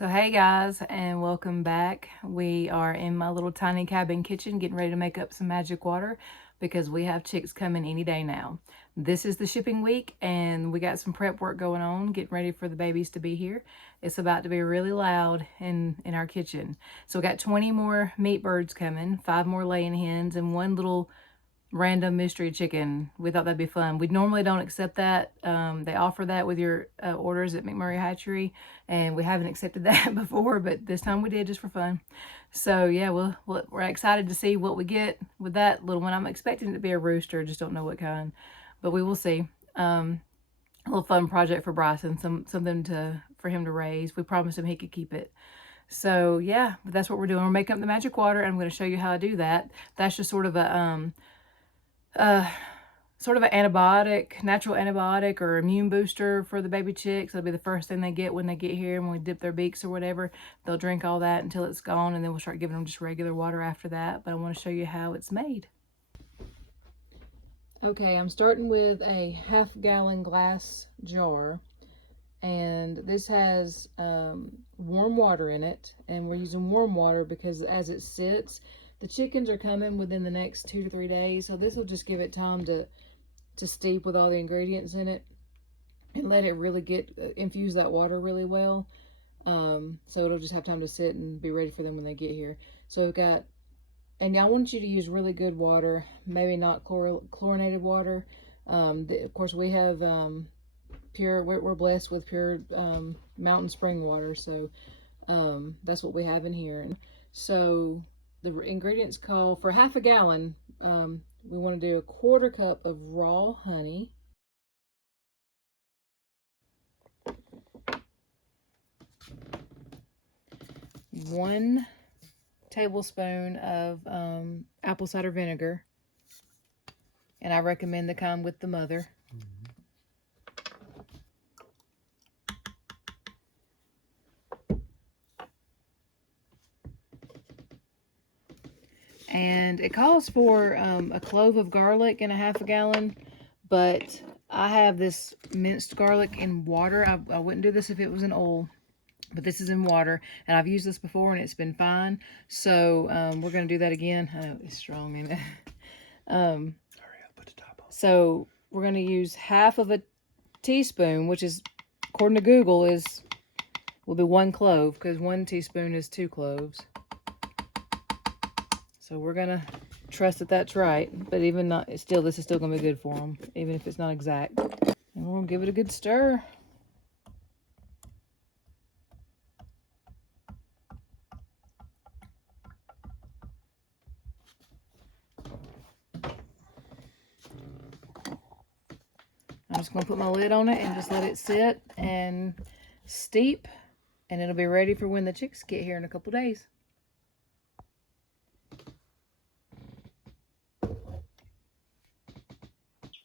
So hey guys, and welcome back. We are in my little tiny cabin kitchen getting ready to make up some magic water because we have chicks coming any day now. This is the shipping week and we got some prep work going on, getting ready for the babies to be here. It's about to be really loud in our kitchen. So we got 20 more meat birds coming, 5 more laying hens, and one little random mystery chicken. We thought that'd be fun. We normally don't accept that. They offer that with your orders at McMurray Hatchery, and we haven't accepted that before, but this time we did just for fun. So yeah, we're excited to see what we get with that little one. I'm expecting it to be a rooster, just don't know what kind, but we will see. A little fun project for Bryson, something for him to raise. We promised him he could keep it. So yeah, but that's what we're doing. We're making up the magic water, and I'm going to show you how I do that. That's just sort of a sort of an antibiotic, natural antibiotic or immune booster for the baby chicks. That'll be the first thing they get when they get here. When we dip their beaks or whatever, they'll drink all that until it's gone, and then we'll start giving them just regular water after that. But I want to show you how it's made. Okay, I'm starting with a half-gallon glass jar, and this has warm water in it, and we're using warm water because as it sits, the chickens are coming within the next 2 to 3 days, so this will just give it time to steep with all the ingredients in it and let it really infuse that water really well. So it'll just have time to sit and be ready for them when they get here. So we've got, and I want you to use really good water, maybe not chlorinated water. Of course, we have pure, we're blessed with pure mountain spring water, so that's what we have in here. And so the ingredients call for half a gallon. We want to do 1/4 cup of raw honey, 1 tablespoon of apple cider vinegar, and I recommend the kind with the mother. And it calls for a clove of garlic in a half a gallon, but I have this minced garlic in water. I wouldn't do this if it was in oil, but this is in water, and I've used this before and it's been fine. So we're going to do that again. I know it's strong in it. Hurry up, put the top on. So we're going to use half of a teaspoon, which is, according to Google, will be 1 clove, because 1 teaspoon is 2 cloves. So we're gonna trust that that's right, but even not, still, this is still gonna be good for them, even if it's not exact. And we're gonna give it a good stir. I'm just gonna put my lid on it and just let it sit and steep, and it'll be ready for when the chicks get here in a couple days.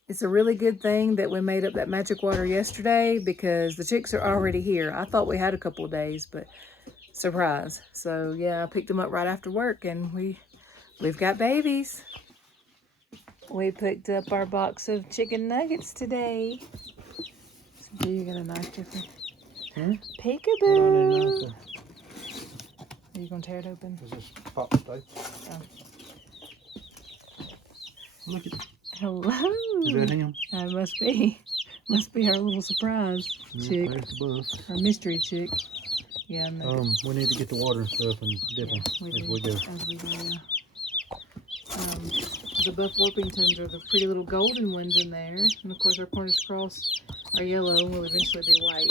It's a really good thing that we made up that magic water yesterday because the chicks are already here. I thought we had a couple of days, but surprise. So yeah, I picked them up right after work, and we've got babies. We picked up our box of chicken nuggets today. So you got a knife, Jeffrey? Peekaboo. Are you gonna tear it open? Is this pop steak? Oh. Look at Hello. Is that him? Must be. Must be our little surprise chick. There's the buff. Our mystery chick. Yeah. We need to get the water and stuff and dip them as we go. As we go, yeah. The buff Orpingtons are the pretty little golden ones in there, and of course our Cornish cross are yellow and will eventually be white.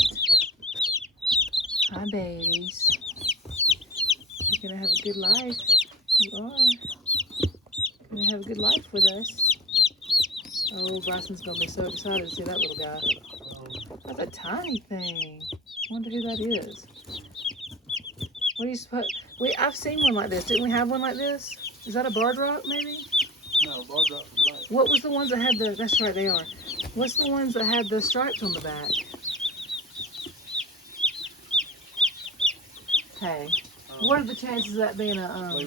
Hi, babies. You're gonna have a good life. You are. You're gonna have a good life with us. Oh, Bryson's gonna be so excited to see that little guy. That's a tiny thing. I wonder who that is. What do you suppose? I've seen one like this. Didn't we have one like this? Is that a barred rock, maybe? No, barred rock's black. What was the ones that had the? That's right, they are. What's the ones that had the stripes on the back? Hey, what are the chances of that being a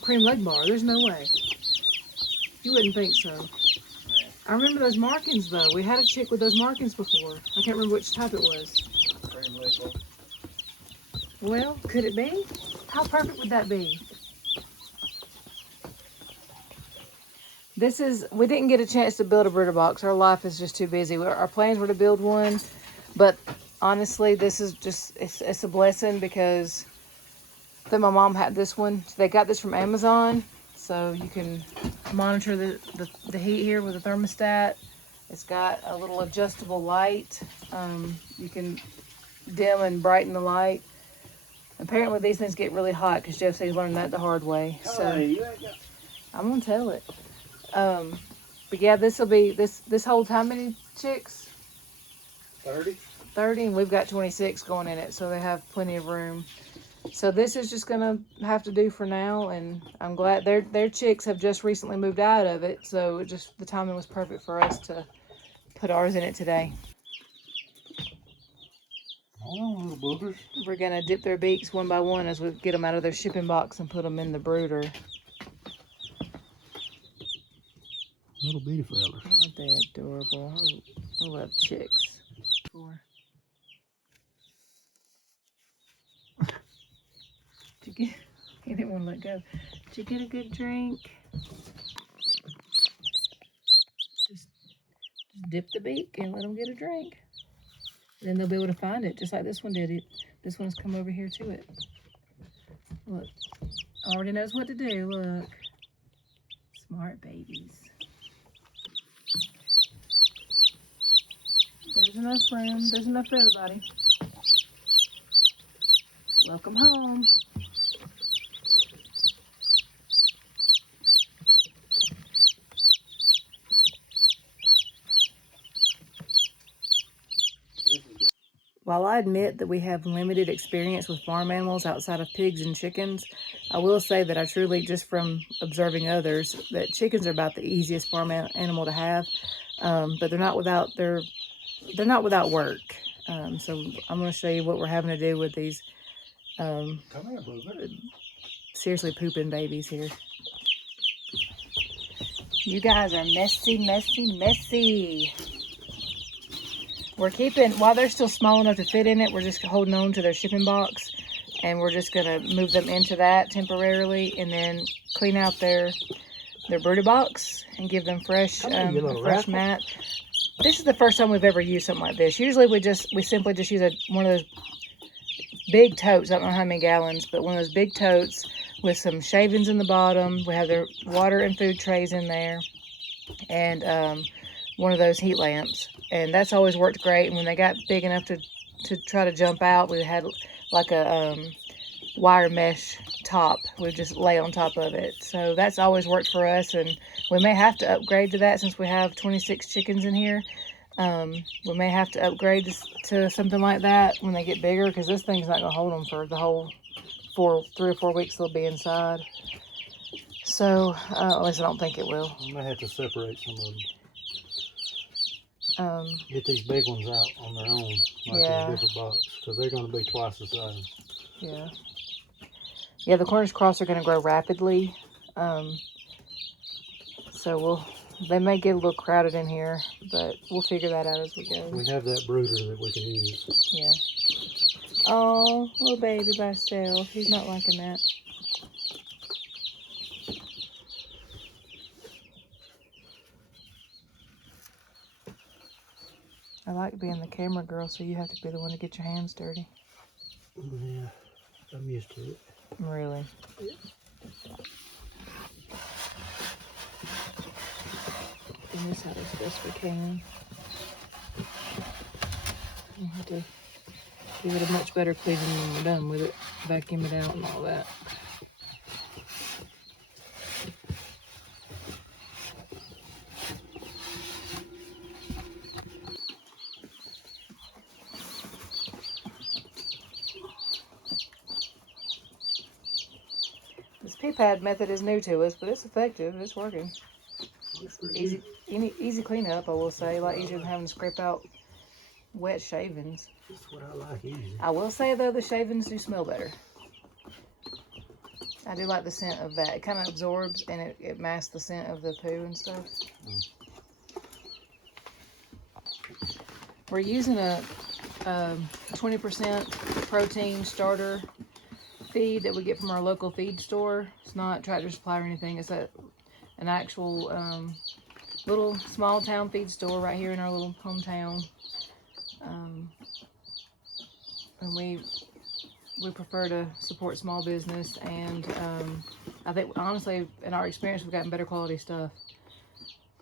cream leg bar? There's no way. You wouldn't think so. I remember those markings though. We had a chick with those markings before. I can't remember which type it was. Cream leg bar. Well, could it be? How perfect would that be? We didn't get a chance to build a brooder box. Our life is just too busy. Our plans were to build one, but honestly, this is just, it's a blessing because my mom had this one. They got this from Amazon, so you can monitor the heat here with a thermostat. It's got a little adjustable light. You can dim and brighten the light. Apparently these things get really hot because Jeff said he learned that the hard way. So I'm gonna tell it. But yeah, this will be this holds how many chicks? 30. 30, and we've got 26 going in it, so they have plenty of room. So this is just gonna have to do for now, and I'm glad their chicks have just recently moved out of it, so the timing was perfect for us to put ours in it today. Hold on, little buggers. We're gonna dip their beaks one by one as we get them out of their shipping box and put them in the brooder. Little bitty fellas. Aren't they adorable? I love chicks. Did you get? He didn't want to let go. Did you get a good drink? Just dip the beak and let them get a drink. Then they'll be able to find it, just like this one did. This one's come over here to it. Look, already knows what to do. Look, smart babies. There's enough room. There's enough for everybody. Welcome home. While I admit that we have limited experience with farm animals outside of pigs and chickens, I will say that I truly, just from observing others, that chickens are about the easiest farm animal to have, but they're not without work. So I'm going to show you what we're having to do with these Come here, booger. Seriously pooping babies here. You guys are messy, messy, messy. We're keeping, while they're still small enough to fit in it, we're just holding on to their shipping box, and we're just gonna move them into that temporarily, and then clean out their brooder box and give them fresh mat. This is the first time we've ever used something like this. Usually we simply just use one of those big totes. I don't know how many gallons, but one of those big totes with some shavings in the bottom. We have their water and food trays in there, and one of those heat lamps. And that's always worked great. And when they got big enough to try to jump out, we had like a wire mesh top. We just lay on top of it. So that's always worked for us. And we may have to upgrade to that since we have 26 chickens in here. We may have to upgrade to something like that when they get bigger, because this thing's not going to hold them for the whole 3 or 4 weeks they'll be inside. So, at least I don't think it will. We may have to separate some of them. Um, Get these big ones out on their own, like in a different box, because they're going to be twice the size. Yeah. Yeah, the Cornish cross are going to grow rapidly. So they may get a little crowded in here, but we'll figure that out as we go. We have that brooder that we can use. Yeah. Oh, little baby by himself. He's not liking that. I like being the camera girl, so you have to be the one to get your hands dirty. Yeah, I'm used to it. Really? Yeah. Getting this out as best we can. We'll have to give it a much better cleaning when we're done with it. Vacuum it out and all that. This pee pad method is new to us, but it's effective. It's working. Easy cleanup, I will say. A lot easier than having to scrape out wet shavings. That's what I like easy. I will say though, the shavings do smell better. I do like the scent of that. It kind of absorbs and it masks the scent of the poo and stuff. We're using 20% protein starter feed that we get from our local feed store. It's not Tractor Supply or anything. It's an actual little small town feed store right here in our little hometown. And we prefer to support small business, and I think honestly in our experience we've gotten better quality stuff.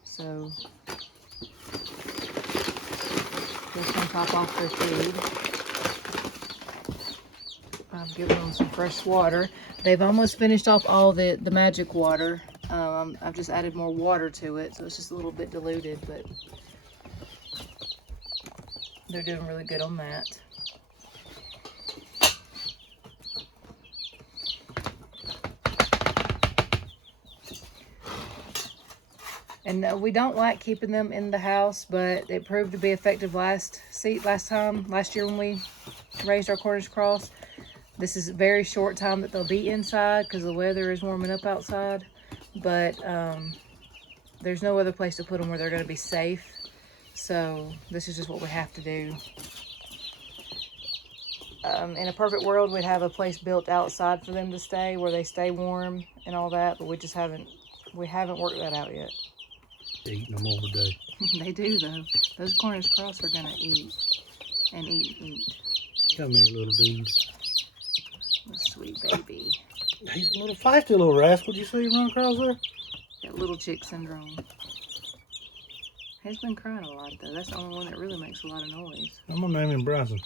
So just gonna top off their feed. I've given them some fresh water. They've almost finished off all the magic water. I've just added more water to it, so it's just a little bit diluted, but they're doing really good on that. And we don't like keeping them in the house, but it proved to be effective last year when we raised our Cornish cross. This is a very short time that they'll be inside because the weather is warming up outside, but there's no other place to put them where they're going to be safe. So this is just what we have to do. In a perfect world, we'd have a place built outside for them to stay, where they stay warm and all that, but we haven't worked that out yet. Eating them all day. They do though. Those Cornish cross are gonna eat and eat. Come here, little dude. Sweet baby. He's a little feisty little rascal. Did you see him run across there? That little chick syndrome. He's been crying a lot though. That's the only one that really makes a lot of noise. I'm gonna name him Bryson.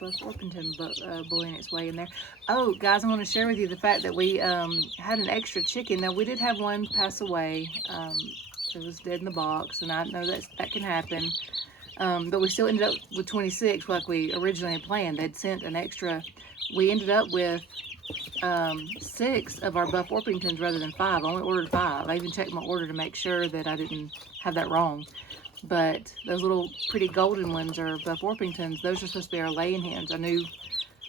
Buff Orpington boy in its way in there. Oh, guys, I want to share with you the fact that we had an extra chicken. Now, we did have one pass away. It was dead in the box, and I know that can happen. But we still ended up with 26 like we originally had planned. They'd sent an extra. We ended up with 6 of our Buff Orpingtons rather than 5. I only ordered 5. I even checked my order to make sure that I didn't have that wrong. But those little pretty golden ones are Buff Orpingtons. Those are supposed to be our laying hens, a new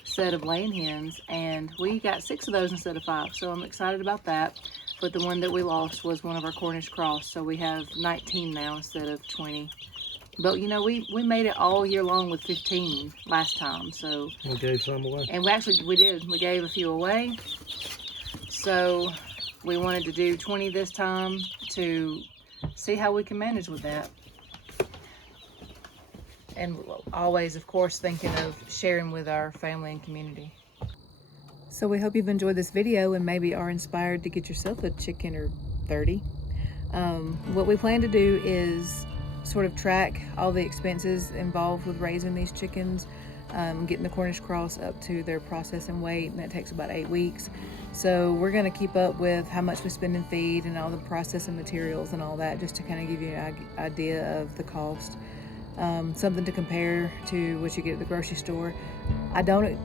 set of laying hens. And we got 6 of those instead of 5. So I'm excited about that. But the one that we lost was one of our Cornish cross. So we have 19 now instead of 20. But you know, we made it all year long with 15 last time. So we gave some away. And we did. We gave a few away. So we wanted to do 20 this time to see how we can manage with that. And always, of course, thinking of sharing with our family and community. So we hope you've enjoyed this video and maybe are inspired to get yourself a chicken or 30. What we plan to do is sort of track all the expenses involved with raising these chickens, getting the Cornish cross up to their processing weight, and that takes about 8 weeks. So we're going to keep up with how much we spend in feed and all the processing materials and all that, just to kind of give you an idea of the cost. Something to compare to what you get at the grocery store. I don't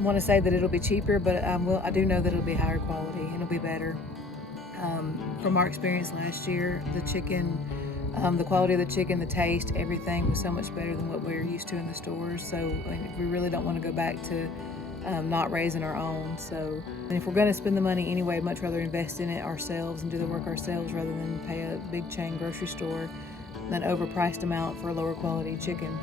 want to say that it'll be cheaper, but I do know that it'll be higher quality and it'll be better. From our experience last year, the chicken, the quality of the chicken, the taste, everything was so much better than what we're used to in the stores. So we really don't want to go back to not raising our own. So, and if we're going to spend the money anyway, I'd much rather invest in it ourselves and do the work ourselves rather than pay a big chain grocery store an overpriced amount for a lower quality chicken.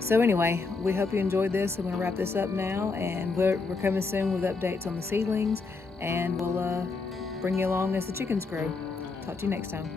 So anyway, we hope you enjoyed this. I'm going to wrap this up now, and we're coming soon with updates on the seedlings, and we'll bring you along as the chickens grow. Talk to you next time.